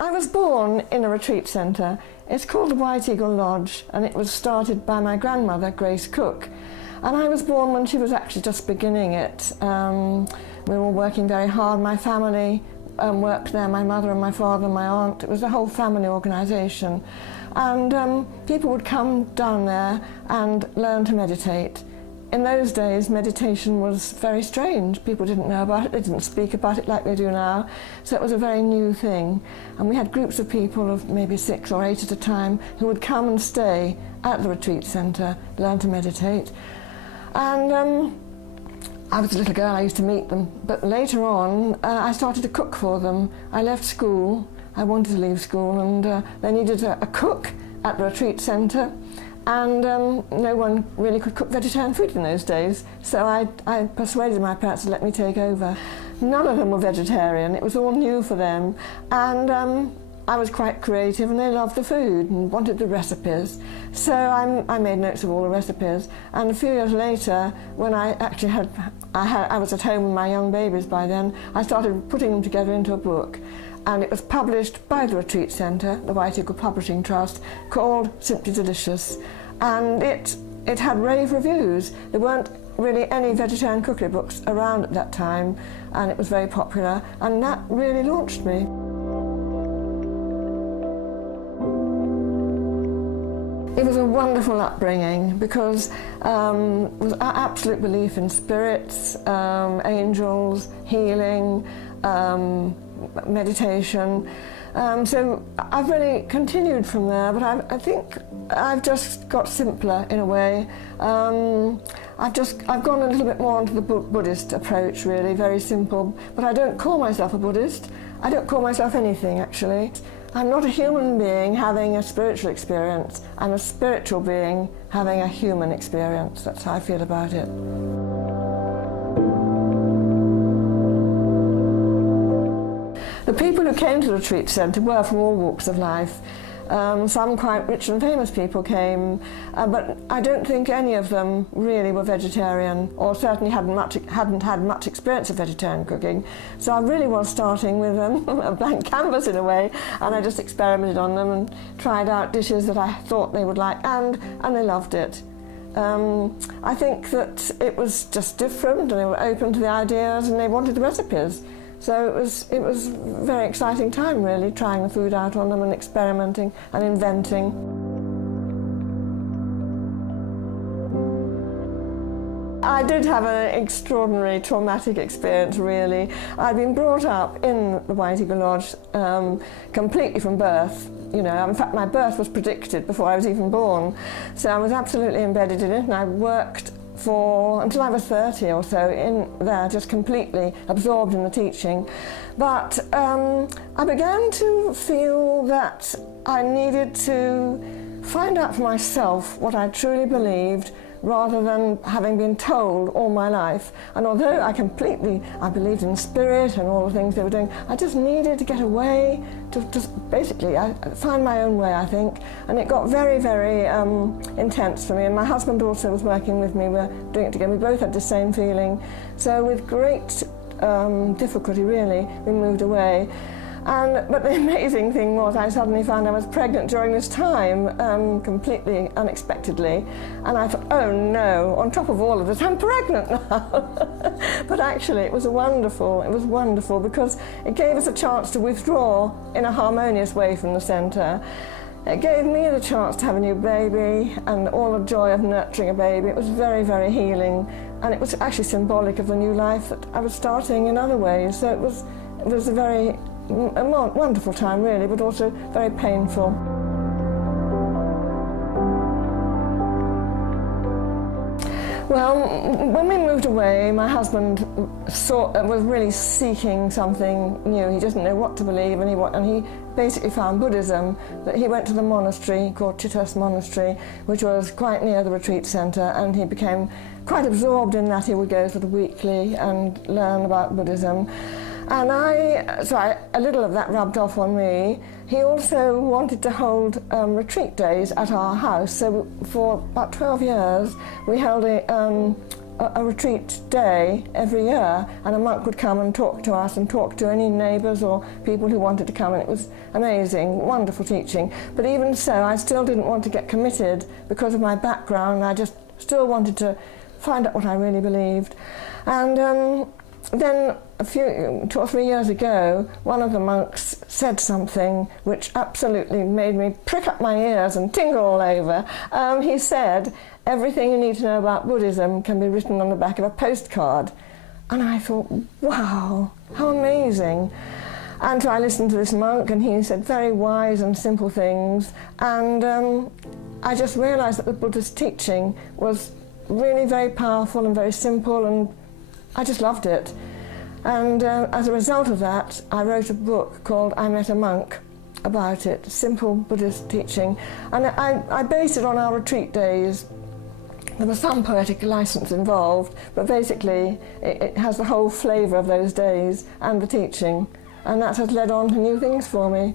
I was born in a retreat centre. It's called the White Eagle Lodge, and it was started by my grandmother, Grace Cook. And I was born when she was actually just beginning it. We were working very hard. My family worked there, my mother and my father and my aunt. It was a whole family organisation. And people would come down there and learn to meditate. In those days, meditation was very strange. People didn't know about it, they didn't speak about it like they do now. So it was a very new thing. And we had groups of people of maybe 6 or 8 at a time who would come and stay at the retreat centre, learn to meditate. And I was a little girl, I used to meet them. But later on, I started to cook for them. I left school, I wanted to leave school, and they needed a cook at the retreat centre. And no one really could cook vegetarian food in those days, so I persuaded my parents to let me take over. None of them were vegetarian, it was all new for them, and I was quite creative and they loved the food and wanted the recipes. So I made notes of all the recipes, and a few years later, when I actually I was at home with my young babies by then, I started putting them together into a book. And it was published by the Retreat Centre, the White Eagle Publishing Trust, called Simply Delicious. And it had rave reviews. There weren't really any vegetarian cookery books around at that time, and it was very popular, and that really launched me. It was a wonderful upbringing because it was our absolute belief in spirits, angels, healing, meditation. So I've really continued from there, but I think I've just got simpler in a way. I've gone a little bit more into the Buddhist approach, really, very simple. But I don't call myself a Buddhist. I don't call myself anything, actually. I'm not a human being having a spiritual experience. I'm a spiritual being having a human experience. That's how I feel about it. The people who came to the retreat centre were from all walks of life. Some quite rich and famous people came, but I don't think any of them really were vegetarian, or certainly hadn't had much experience of vegetarian cooking. So I really was starting with a blank canvas in a way, and I just experimented on them and tried out dishes that I thought they would like, and they loved it. I think that it was just different, and they were open to the ideas, and they wanted the recipes. So it was a very exciting time, really, trying the food out on them and experimenting and inventing. I did have an extraordinary traumatic experience, really. I'd been brought up in the White Eagle Lodge completely from birth. You know, in fact, my birth was predicted before I was even born. So I was absolutely embedded in it, and I worked until I was 30 or so in there, just completely absorbed in the teaching. But I began to feel that I needed to find out for myself what I truly believed, rather than having been told all my life. And although I believed in spirit and all the things they were doing, I just needed to get away, to just basically find my own way, I think. And it got very, very intense for me. And my husband also was working with me. We were doing it together. We both had the same feeling. So with great difficulty, really, we moved away. But the amazing thing was I suddenly found I was pregnant during this time, completely unexpectedly. And I thought, oh no, on top of all of this, I'm pregnant now. But actually it was wonderful because it gave us a chance to withdraw in a harmonious way from the centre. It gave me the chance to have a new baby and all the joy of nurturing a baby. It was very, very healing, and it was actually symbolic of the new life that I was starting in other ways. So it was a wonderful time, really, but also very painful. Well, when we moved away, my husband was really seeking something new. He didn't know what to believe, and he basically found Buddhism. But he went to the monastery called Chithurst Monastery, which was quite near the retreat centre, and he became quite absorbed in that. He would go sort of weekly and learn about Buddhism. And a little of that rubbed off on me. He also wanted to hold retreat days at our house. So for about 12 years, we held a retreat day every year, and a monk would come and talk to us and talk to any neighbours or people who wanted to come, and it was amazing, wonderful teaching. But even so, I still didn't want to get committed because of my background. I just still wanted to find out what I really believed. And then 2 or 3 years ago, one of the monks said something which absolutely made me prick up my ears and tingle all over. He said, "Everything you need to know about Buddhism can be written on the back of a postcard." And I thought, wow, how amazing. And so I listened to this monk, and he said very wise and simple things, and I just realised that the Buddha's teaching was really very powerful and very simple, and I just loved it. And as a result of that, I wrote a book called I Met a Monk about it, simple Buddhist teaching. And I based it on our retreat days. There was some poetic license involved, but basically it has the whole flavour of those days and the teaching. And that has led on to new things for me.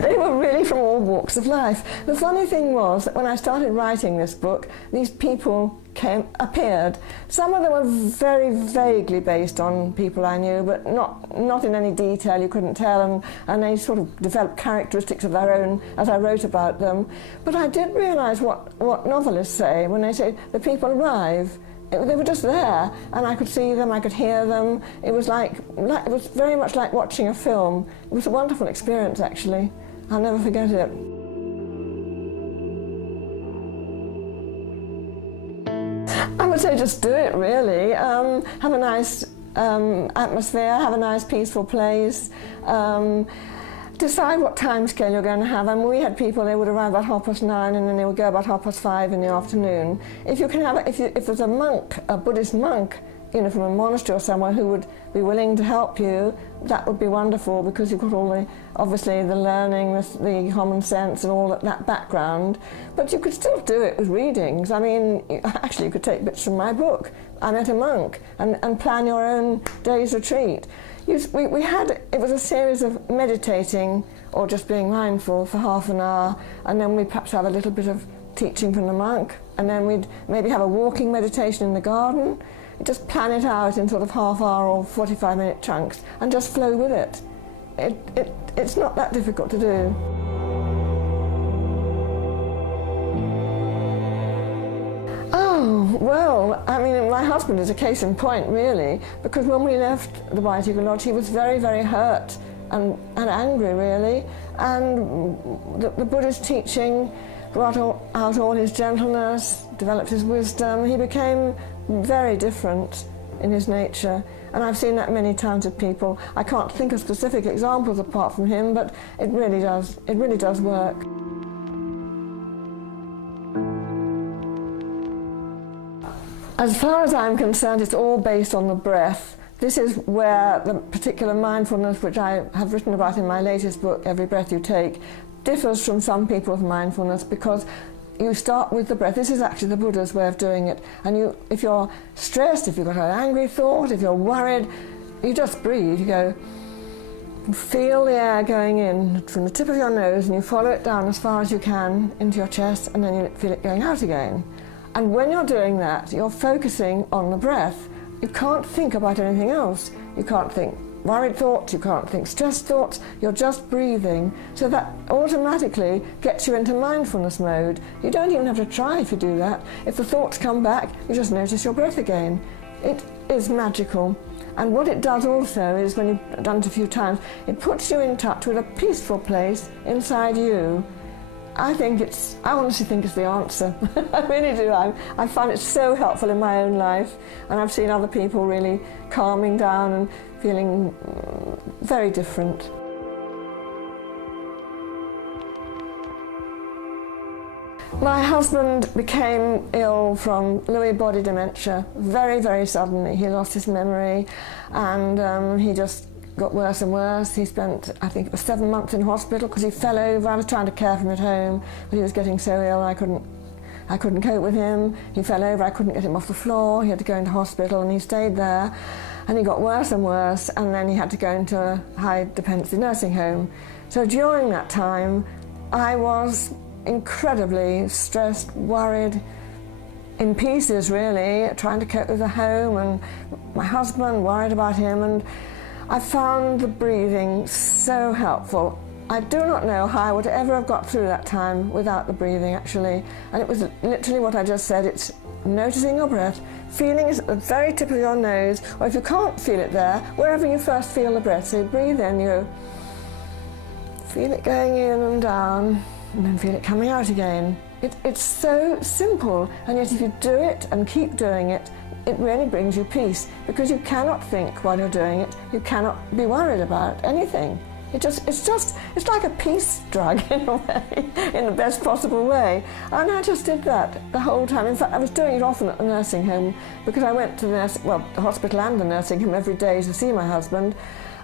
They were really from all walks of life. The funny thing was that when I started writing this book, these people appeared. Some of them were very vaguely based on people I knew, but not in any detail, you couldn't tell, and they sort of developed characteristics of their own as I wrote about them. But I did realise what novelists say when they say the people arrive. They were just there, and I could see them, I could hear them. It was it was very much like watching a film. It was a wonderful experience, actually. I'll never forget it. I would say just do it, really. Have a nice atmosphere, have a nice peaceful place. Decide what time scale you're going to have. I mean, we had people, they would arrive about 9:30, and then they would go about 5:30 in the afternoon. If you can have, if there's a monk, a Buddhist monk, you know, from a monastery or somewhere who would be willing to help you, that would be wonderful, because you've got all the, obviously, the learning, the common sense and all that background. But you could still do it with readings. I mean, actually you could take bits from my book, I Met a Monk, and plan your own day's retreat. It was a series of meditating or just being mindful for half an hour, and then we'd perhaps have a little bit of teaching from the monk, and then we'd maybe have a walking meditation in the garden. Just plan it out in sort of half-hour or 45-minute chunks and just flow with it. It's not that difficult to do. Oh, well, I mean, my husband is a case in point, really, because when we left the White Eagle Lodge, he was very, very hurt and angry, really, and the Buddhist teaching brought out all his gentleness, developed his wisdom. He became very different in his nature, and I've seen that many times with people. I can't think of specific examples apart from him, but it really does work. As far as I'm concerned, it's all based on the breath. This is where the particular mindfulness, which I have written about in my latest book, Every Breath You Take, differs from some people's mindfulness, because you start with the breath. This is actually the Buddha's way of doing it. And if you're stressed, if you've got an angry thought, if you're worried, you just breathe. You go, feel the air going in from the tip of your nose, and you follow it down as far as you can into your chest, and then you feel it going out again. And when you're doing that, you're focusing on the breath. You can't think about anything else. You can't think worried thoughts, you can't think stressed thoughts, you're just breathing. So that automatically gets you into mindfulness mode. You don't even have to try if you do that. If the thoughts come back, you just notice your breath again. It is magical. And what it does also is, when you've done it a few times, it puts you in touch with a peaceful place inside you. I honestly think it's the answer. I really do. I find it so helpful in my own life, and I've seen other people really calming down and feeling very different. My husband became ill from Lewy body dementia very, very suddenly. He lost his memory, and he just got worse and worse. He spent, I think it was 7 months in hospital because he fell over. I was trying to care for him at home, but he was getting so ill I couldn't cope with him. He fell over, I couldn't get him off the floor. He had to go into hospital, and he stayed there, and he got worse and worse, and then he had to go into a high dependency nursing home. So during that time, I was incredibly stressed, worried, in pieces really, trying to cope with the home and my husband, worried about him, and I found the breathing so helpful. I do not know how I would ever have got through that time without the breathing, actually. And it was literally what I just said. It's noticing your breath, feeling it at the very tip of your nose, or if you can't feel it there, wherever you first feel the breath. So you breathe in, you feel it going in and down, and then feel it coming out again. It's so simple, and yet if you do it and keep doing it, it really brings you peace, because you cannot think while you're doing it. You cannot be worried about anything. It's like a peace drug in a way, in the best possible way. And I just did that the whole time. In fact, I was doing it often at the nursing home, because I went to the hospital and the nursing home every day to see my husband.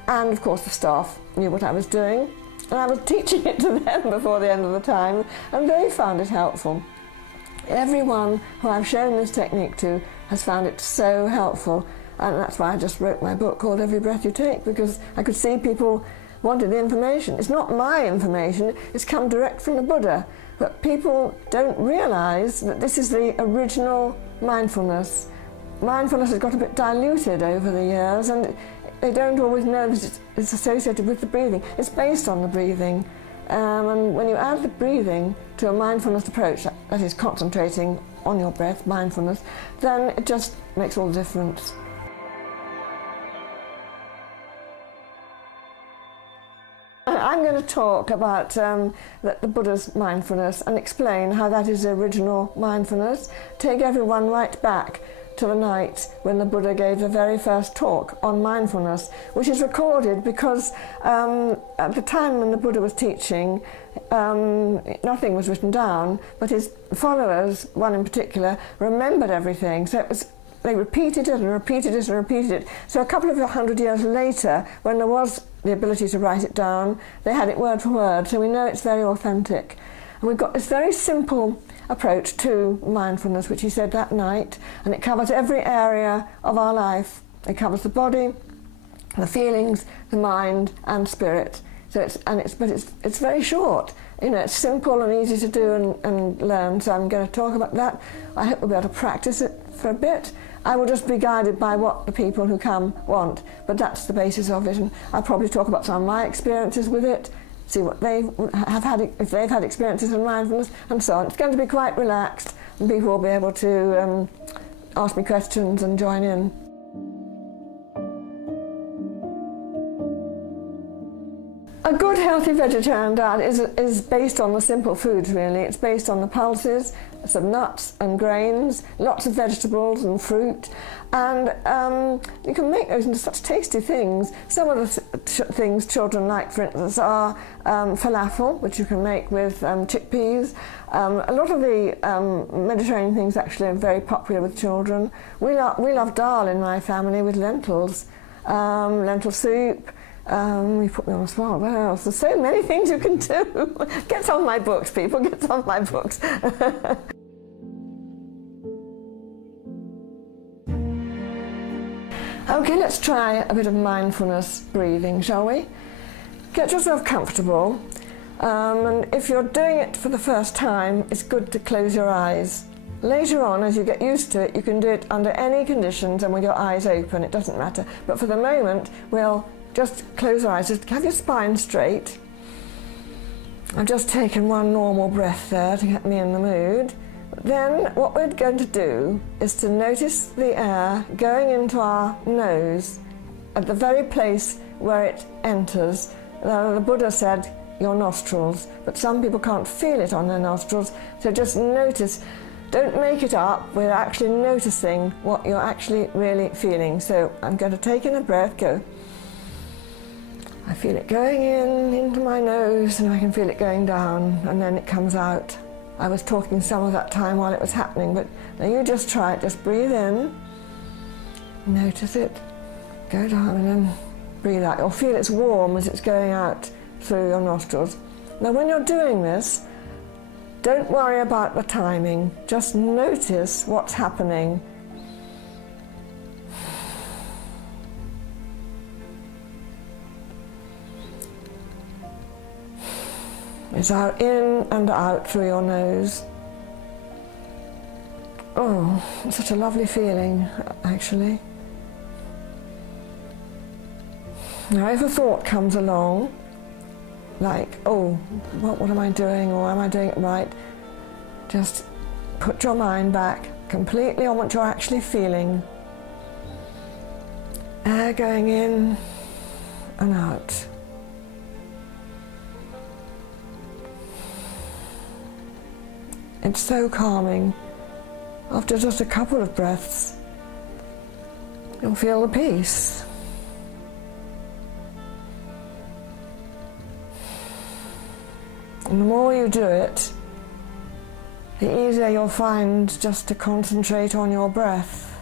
And of course the staff knew what I was doing. And I was teaching it to them before the end of the time, and they found it helpful. Everyone who I've shown this technique to has found it so helpful. And that's why I just wrote my book called Every Breath You Take, because I could see people wanted the information. It's not my information, it's come direct from the Buddha. But people don't realise that this is the original mindfulness. Mindfulness has got a bit diluted over the years, and they don't always know that it's associated with the breathing. It's based on the breathing. And when you add the breathing to a mindfulness approach, that is concentrating on your breath, mindfulness, then it just makes all the difference. I'm going to talk about the Buddha's mindfulness and explain how that is the original mindfulness. Take everyone right back to the night when the Buddha gave the very first talk on mindfulness, which is recorded because at the time when the Buddha was teaching, nothing was written down, but his followers, one in particular, remembered everything. So they repeated it and repeated it and repeated it. So a couple of 100 years later, when there was the ability to write it down, they had it word for word, so we know it's very authentic. And we've got this very simple approach to mindfulness, which he said that night, and it covers every area of our life. It covers the body, the feelings, the mind, and spirit. So it's very short. You know, it's simple and easy to do and learn. So I'm going to talk about that. I hope we'll be able to practice it for a bit. I will just be guided by what the people who come want, but that's the basis of it. And I'll probably talk about some of my experiences with it, see what they have had, if they've had experiences in mindfulness, and so on. It's going to be quite relaxed, and people will be able to ask me questions and join in. A good healthy vegetarian diet is based on the simple foods, really. It's based on the pulses, some nuts and grains, lots of vegetables and fruit, and you can make those into such tasty things. Some of the things children like, for instance, are falafel, which you can make with chickpeas. A lot of the Mediterranean things actually are very popular with children. We love dal in my family with lentils, lentil soup. You put me on the spot. What else? There's so many things you can do. Get on my books, people. Get on my books. Okay, let's try a bit of mindfulness breathing, shall we? Get yourself comfortable. And if you're doing it for the first time, it's good to close your eyes. Later on, as you get used to it, you can do it under any conditions and with your eyes open. It doesn't matter. But for the moment, we'll just close your eyes, just have your spine straight. I've just taken one normal breath there to get me in the mood. Then what we're going to do is to notice the air going into our nose at the very place where it enters. The Buddha said your nostrils, but some people can't feel it on their nostrils, so just notice. Don't make it up, we're actually noticing what you're actually really feeling. So I'm going to take in a breath, go. I feel it going in into my nose, and I can feel it going down, and then it comes out. I was talking some of that time while it was happening, but now you just try it. Just breathe in, notice it, go down, and then breathe out. You'll feel it's warm as it's going out through your nostrils. Now when you're doing this, don't worry about the timing. Just notice what's happening. It's out, in and out through your nose. Oh, it's such a lovely feeling, actually. Now, if a thought comes along, like, oh, what am I doing, or am I doing it right? Just put your mind back completely on what you're actually feeling. Air going in and out. It's so calming. After just a couple of breaths, you'll feel the peace. And the more you do it, the easier you'll find just to concentrate on your breath.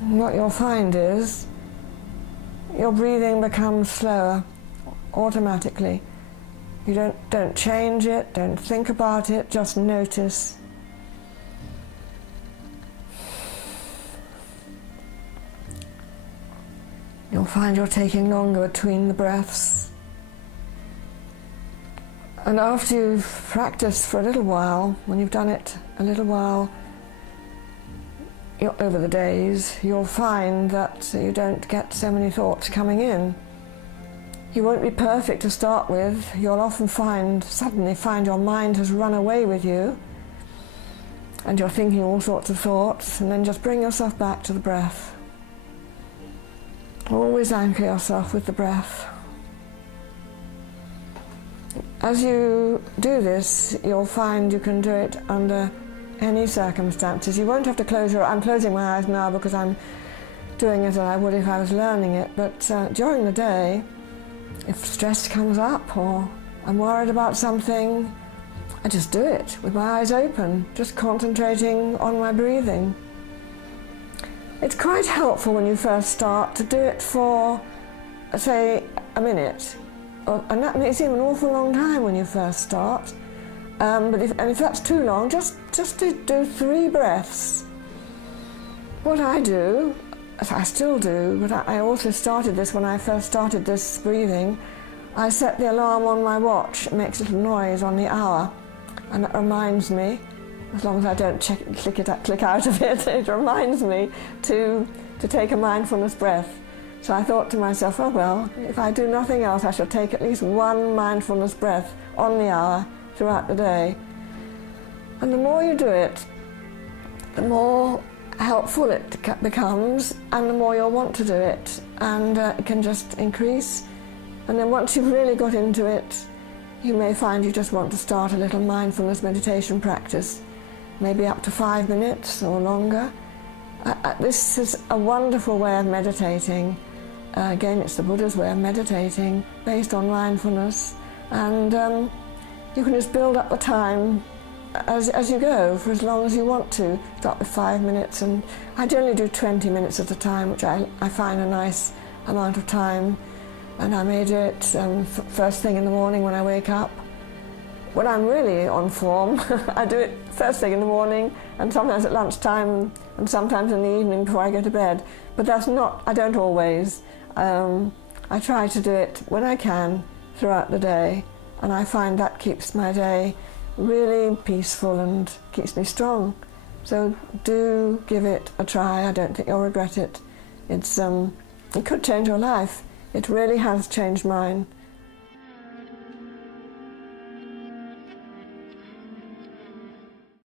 And what you'll find is your breathing becomes slower automatically. You don't change it, don't think about it, just notice. You'll find you're taking longer between the breaths. And after you've practiced for a little while, when you've done it a little while over the days, you'll find that you don't get so many thoughts coming in. You won't be perfect to start with. You'll often suddenly find your mind has run away with you and you're thinking all sorts of thoughts, and then just bring yourself back to the breath. Always anchor yourself with the breath. As you do this, you'll find you can do it under any circumstances. You won't have to close your eyes. I'm closing my eyes now because I'm doing it as I would if I was learning it, but during the day, if stress comes up or I'm worried about something, I just do it with my eyes open, just concentrating on my breathing. It's quite helpful when you first start to do it for, say, a minute. And that may seem an awful long time when you first start. But if that's too long, just do 3 breaths. What I do, I still do, but I also started this when I first started this breathing. I set the alarm on my watch. It makes a little noise on the hour, and that reminds me, as long as I don't click out of it, it reminds me to take a mindfulness breath. So I thought to myself, oh well, if I do nothing else, I shall take at least 1 mindfulness breath on the hour throughout the day. And the more you do it, the more helpful it becomes, and the more you'll want to do it, and it can just increase. And then once you've really got into it, you may find you just want to start a little mindfulness meditation practice, maybe up to 5 minutes or longer. This is a wonderful way of meditating. Again, it's the Buddha's way of meditating, based on mindfulness, and you can just build up the time as you go, for as long as you want to. Start with 5 minutes, and I generally do 20 minutes at a time, which I find a nice amount of time. And I may do it first thing in the morning when I wake up. When I'm really on form, I do it first thing in the morning, and sometimes at lunchtime, and sometimes in the evening before I go to bed. But that's not, I don't always. I try to do it when I can throughout the day, and I find that keeps my day really peaceful and keeps me strong. So do give it a try. I don't think you'll regret it. It could change your life. It really has changed mine.